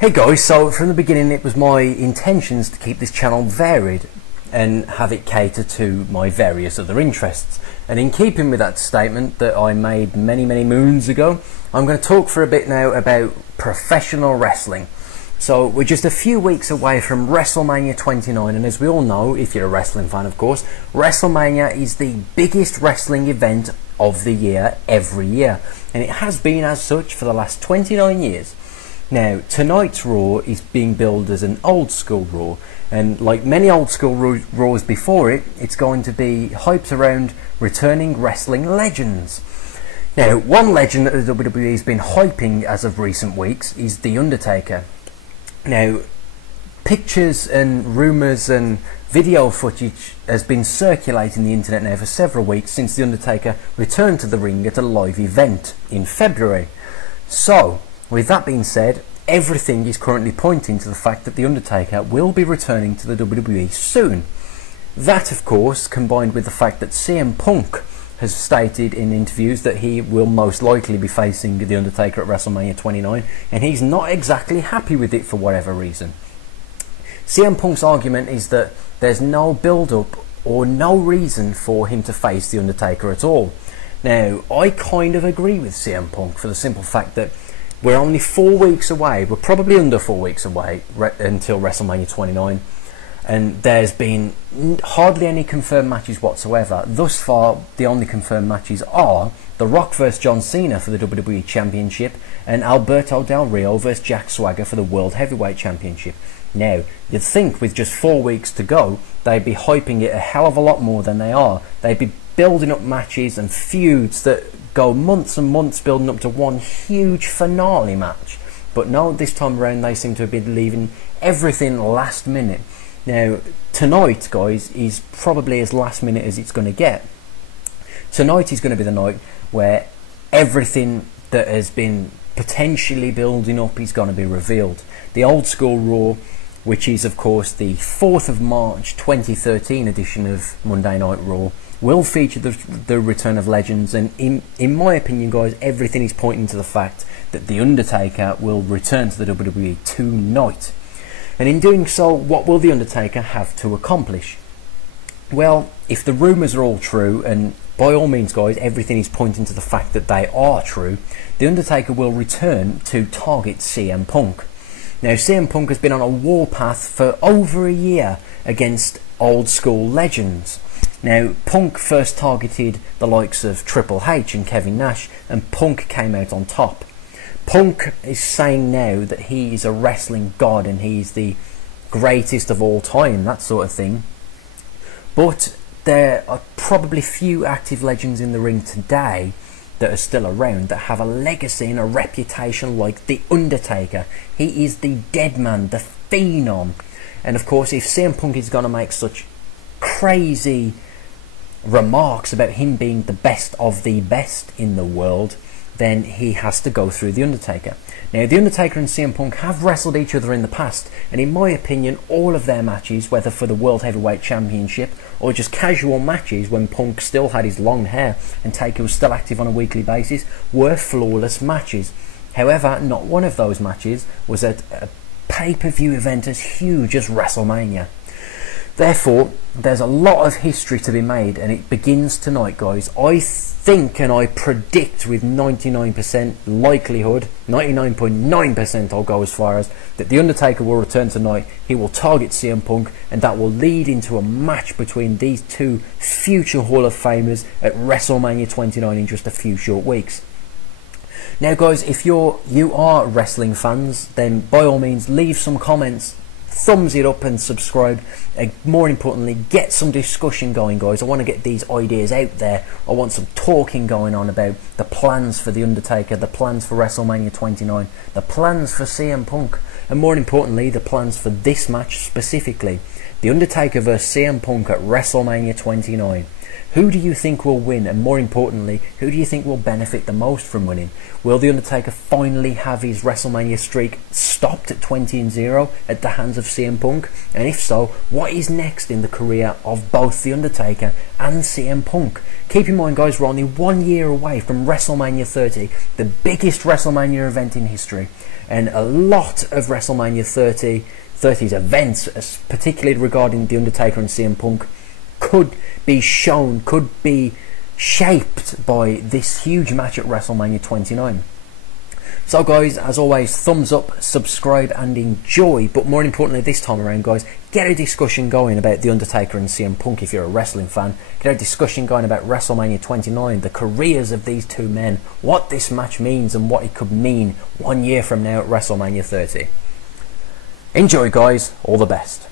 Hey guys, so from the beginning it was my intentions to keep this channel varied and have it cater to my various other interests. And in keeping with that statement that I made many moons ago, I'm going to talk for a bit now about professional wrestling. So we're just a few weeks away from WrestleMania 29, and as we all know, if you're a wrestling fan of course, WrestleMania is the biggest wrestling event of the year every year. And it has been as such for the last 29 years. Now, tonight's Raw is being billed as an old school Raw, and like many old school Raws before it, it's going to be hyped around returning wrestling legends. Now, one legend that the WWE has been hyping as of recent weeks is The Undertaker. Now, pictures and rumours and video footage has been circulating the internet now for several weeks since The Undertaker returned to the ring at a live event in February. So, with that being said, everything is currently pointing to the fact that The Undertaker will be returning to the WWE soon. That, of course, combined with the fact that CM Punk has stated in interviews that he will most likely be facing The Undertaker at WrestleMania 29, and he's not exactly happy with it for whatever reason. CM Punk's argument is that there's no build-up or no reason for him to face The Undertaker at all. Now, I kind of agree with CM Punk for the simple fact that we're only 4 weeks away, we're probably under 4 weeks away until WrestleMania 29, and there's been hardly any confirmed matches whatsoever. Thus far, the only confirmed matches are The Rock vs John Cena for the WWE Championship and Alberto Del Rio vs Jack Swagger for the World Heavyweight Championship. Now, you'd think with just 4 weeks to go, they'd be hyping it a hell of a lot more than they are. They'd be building up matches and feuds that go months and months building up to one huge finale match. But no, this time around they seem to have been leaving everything last minute. Now, tonight, guys, is probably as last minute as it's going to get. Tonight is going to be the night where everything that has been potentially building up is going to be revealed. The old school Raw, which is of course the 4th of March 2013 edition of Monday Night Raw, will feature the return of legends, and in my opinion, guys, everything is pointing to the fact that The Undertaker will return to the WWE tonight. And in doing so, what will The Undertaker have to accomplish? Well, if the rumours are all true, and by all means, guys, everything is pointing to the fact that they are true, The Undertaker will return to target CM Punk. Now, CM Punk has been on a warpath for over a year against old school legends. Now, Punk first targeted the likes of Triple H and Kevin Nash, and Punk came out on top. Punk is saying now that he is a wrestling god and he's the greatest of all time, that sort of thing. But there are probably few active legends in the ring today that are still around that have a legacy and a reputation like The Undertaker. He is the Deadman, the Phenom. And of course, if CM Punk is going to make such crazy remarks about him being the best of the best in the world, then he has to go through The Undertaker. Now, The Undertaker and CM Punk have wrestled each other in the past, and in my opinion, all of their matches, whether for the World Heavyweight Championship or just casual matches when Punk still had his long hair and Taker was still active on a weekly basis, were flawless matches. However, not one of those matches was at a pay-per-view event as huge as WrestleMania. Therefore, there's a lot of history to be made, and it begins tonight, guys. I think and I predict with 99% likelihood, 99.9% I'll go as far as, that The Undertaker will return tonight. He will target CM Punk, and that will lead into a match between these two future Hall of Famers at WrestleMania 29 in just a few short weeks. Now, guys, if you are wrestling fans, then by all means leave some comments, thumbs it up and subscribe. More importantly, get some discussion going, guys. I want to get these ideas out there. I want some talking going on about the plans for The Undertaker, the plans for WrestleMania 29, the plans for CM Punk, and more importantly, the plans for this match specifically, The Undertaker vs CM Punk at WrestleMania 29. Who do you think will win, and more importantly, who do you think will benefit the most from winning? Will The Undertaker finally have his WrestleMania streak stopped at 20-0 at the hands of CM Punk? And if so, what is next in the career of both The Undertaker and CM Punk? Keep in mind, guys, we're only 1 year away from WrestleMania 30, the biggest WrestleMania event in history, and a lot of WrestleMania 30's events, particularly regarding The Undertaker and CM Punk, could be shaped by this huge match at WrestleMania 29. So guys, as always, thumbs up, subscribe and enjoy, but more importantly this time around, guys, get a discussion going about The Undertaker and CM Punk if you're a wrestling fan. Get a discussion going about WrestleMania 29, the careers of these two men, what this match means and what it could mean 1 year from now at WrestleMania 30. Enjoy, guys, all the best.